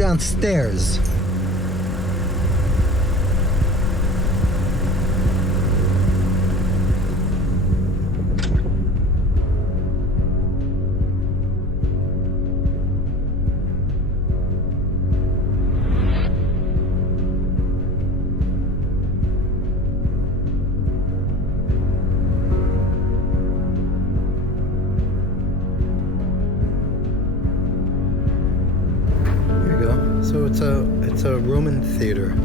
downstairs. So it's a Roman theater.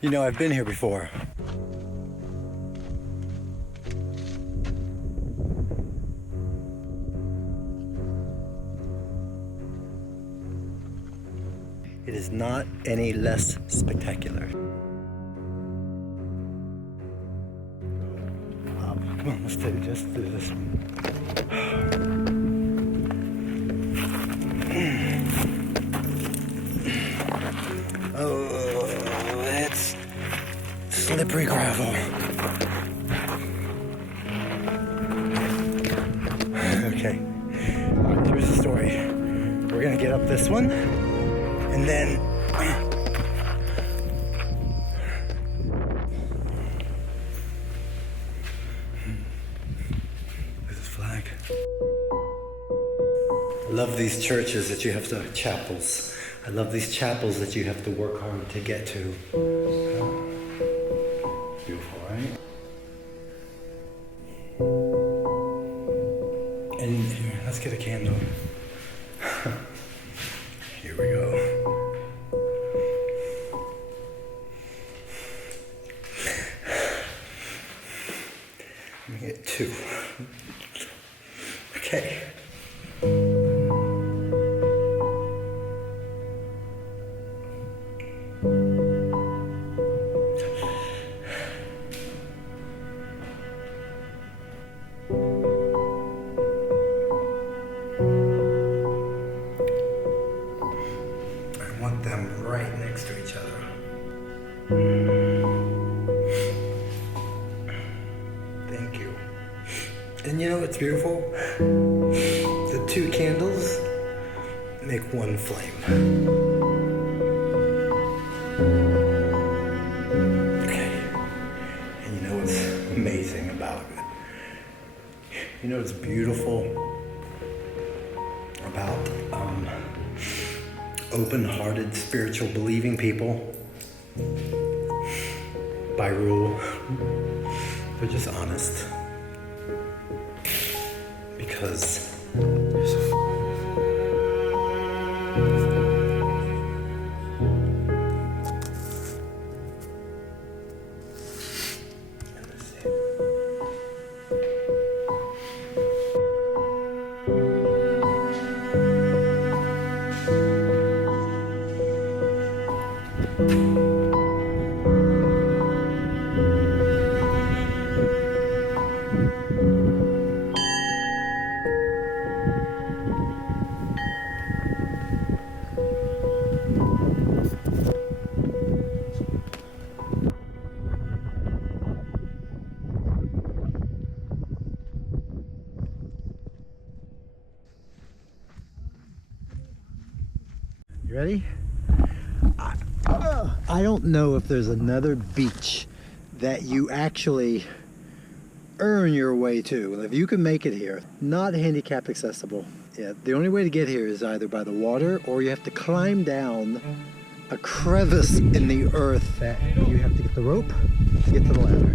You know, I've been here before. It is not any less spectacular. Come on, let's do this. Oh, it's slippery gravel. Okay, here's the story. We're gonna get up this one, and then this is flag. I love these churches that you have to, chapels. I love these chapels that you have to work hard to get to. Beautiful, right? And here, let's get a candle. Here we go. Let me get two. Okay. Them right next to each other. Thank you. And you know what's beautiful? The two candles make one flame. Okay. And you know what's amazing about it? You know what's beautiful about open-hearted, spiritual, believing people? By rule, they're just honest. Because there's a You ready? I don't know if there's another beach that you actually earn your way to. If you can make it here, not handicap accessible. Yeah, the only way to get here is either by the water or you have to climb down a crevice in the earth that you have to get the rope, get to the ladder.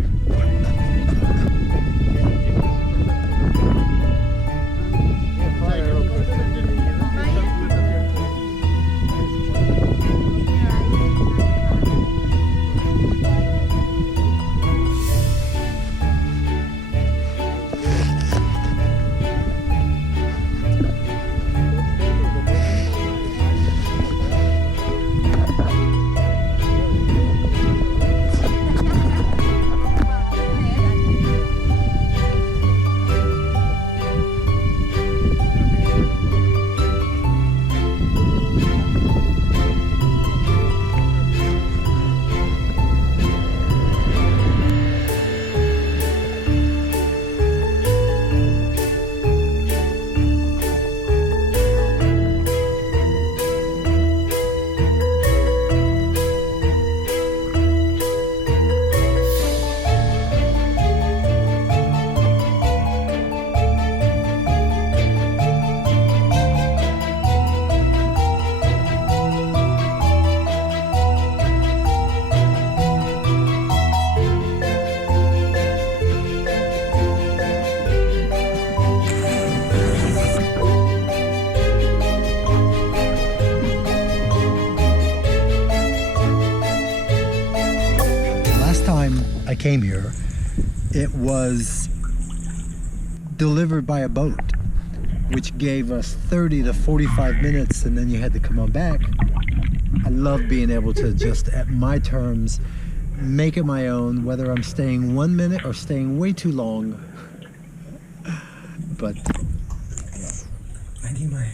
I came here, it was delivered by a boat, which gave us 30 to 45 minutes, and then you had to come on back. I love being able to just, at my terms, make it my own, whether I'm staying 1 minute or staying way too long. But I need my...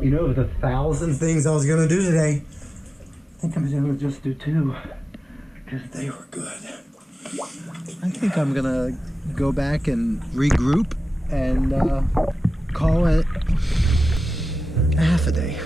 You know, the 1,000 things I was gonna do today, I think I'm gonna just do 2. Because they were good. I think I'm gonna go back and regroup and call it a half a day.